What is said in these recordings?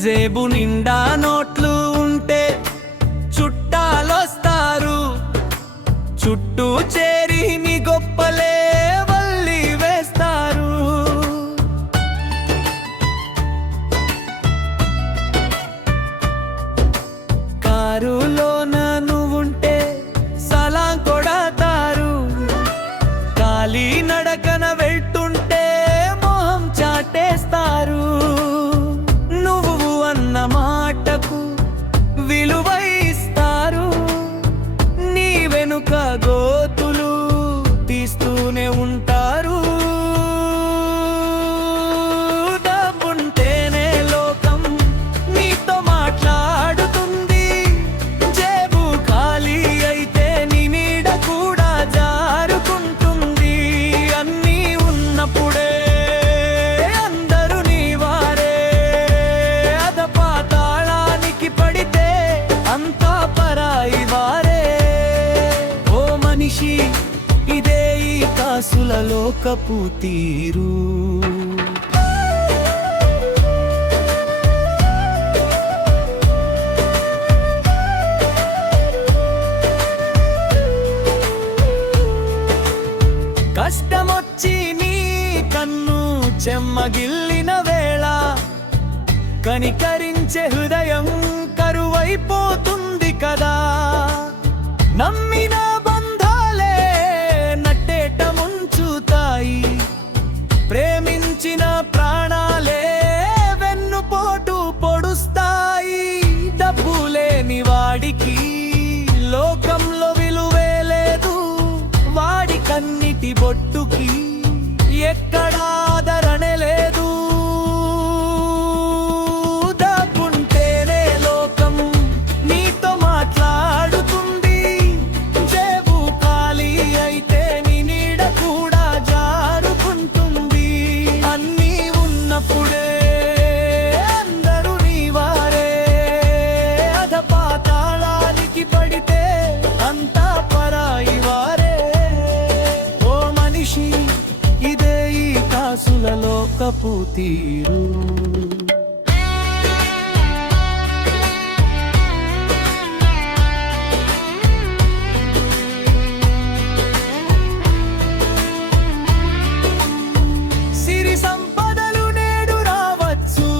జేబు నిండా నోట్లు ఉంటే చుట్టాలొస్తారు, చుట్టూ చేరి నీ గొప్పలే వల్లి వేస్తారు. కారులోన నువ్వుంటే సలాం కొడతారు, కాలి నడకన వెళ్తుంటే మొహం చాటేస్తారు. నువ్వు అన్న మాటకు విలువ ఇస్తారు, నీ వెనుక గోతులు తీస్తూనే ఉంటారు. డబ్బుంటేనే లోకం నీతో మాట్లాడుతుంది, జేబు ఖాళీ అయితే నీ నీడ కూడా జారుకుంటుంది. అన్నీ ఉన్నప్పుడే అందరూ నీ వారే, అధపాతాళానికి పడితే అంతా పరాయి వారే. ఓ మనిషి, ఇదే ఈ కాసుల లోకపు తీరు. కష్టమొచ్చి నీ కన్ను చెమ్మగిల్లిన వేళ కనికరించే హృదయం కరువైపోతుంది కదా. నమ్మిన బంధాలే నట్టేట ముంచుతాయి, ప్రేమించిన ప్రాణాలే వెన్నుపోటు పొడుస్తాయి. డబ్బు లేని వాడికి లోకంలో విలువే లేదు, వాడి కన్నిటి బొట్టుకి ఎక్కడా ఆదరణే లేదు. డబ్బుంటేనే లోకం నీతో మాట్లాడుతుంది, జేబు ఖాళీ అయితే నీ నీడ కూడా జారుకుంటుంది. అన్నీ ఉన్నప్పుడే అందరూ నీ వారే, అధపాతాళానికి పడితే అంతా పరాయి వారే. ఓ మనిషి, ఇదే ఈ కాసుల లోకపు తీరు. సిరి సంపదలు నేడు రావచ్చు,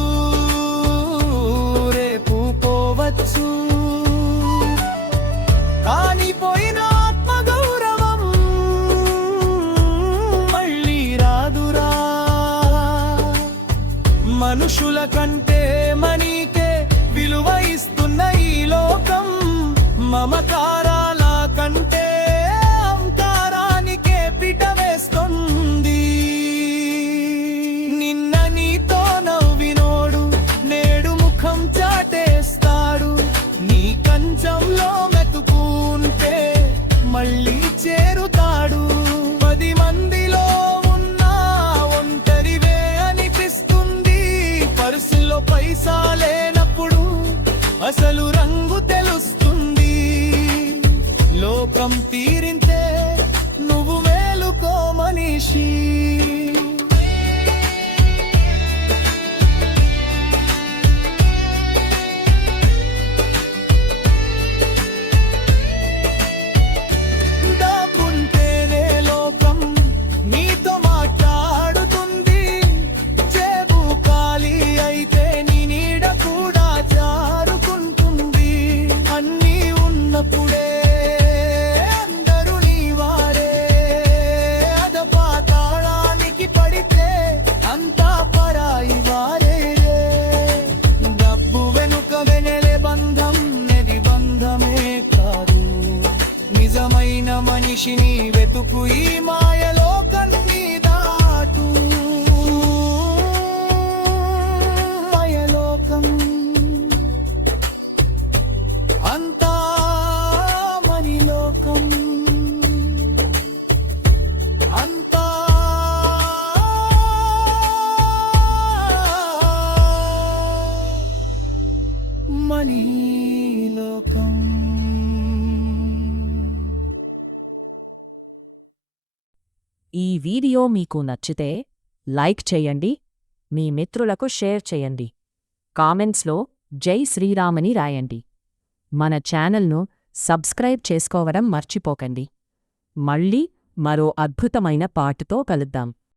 రేపు పోవచ్చు, కానీ పోయిన ఆత్మగౌరవం మళ్ళీ రాదురా. మనుషుల కంటే మనీకే విలువ ఇస్తున్న ఈ లోకం, మమకారాల కంటే అహంకారానికే పిట వేస్తుంది. నిన్న నీతో నవ్వినోడు నేడు ముఖం చాటేస్తాడు, నీ కంచంలో మెతుకుంటే మళ్ళీ చేరుతాడు. 10 మందిలో ఉన్నా ఒంటరివే అనిపిస్తుంది, పర్సులో పైసా లేనప్పుడు అసలు రంగు తెలుస్తుంది. లోకం తీరింతే నువ్వు మేలుకో మనిషి. డబ్బుంటేనే లోకం నీతో మాట్లాడుతుంది, జేబు ఖాళీ అయితే నీ నీడ కూడా జారుకుంటుంది. అన్నీ ఉన్నప్పుడే అందరూ నీ వారే, అధపాతాళానికి పడితే అంతా పరాయి వారే. డబ్బు వెనుక వెనెలే బంధం నెది బంధమే కాదు, నిజమైన మనిషిని వెతుకు ఈ మాయలోకాన్ని దాటు. మాయలోకం అంతా మనిలోకం, అంతా మనీలోకం. ఈ వీడియో మీకు నచ్చితే లైక్ చేయండి, మీ మిత్రులకు షేర్ చేయండి. కామెంట్స్లో జై శ్రీరామని రాయండి. మన ఛానల్ను సబ్స్క్రైబ్ చేసుకోవడం మర్చిపోకండి. మళ్ళీ మరో అద్భుతమైన పాటతో కలుద్దాం.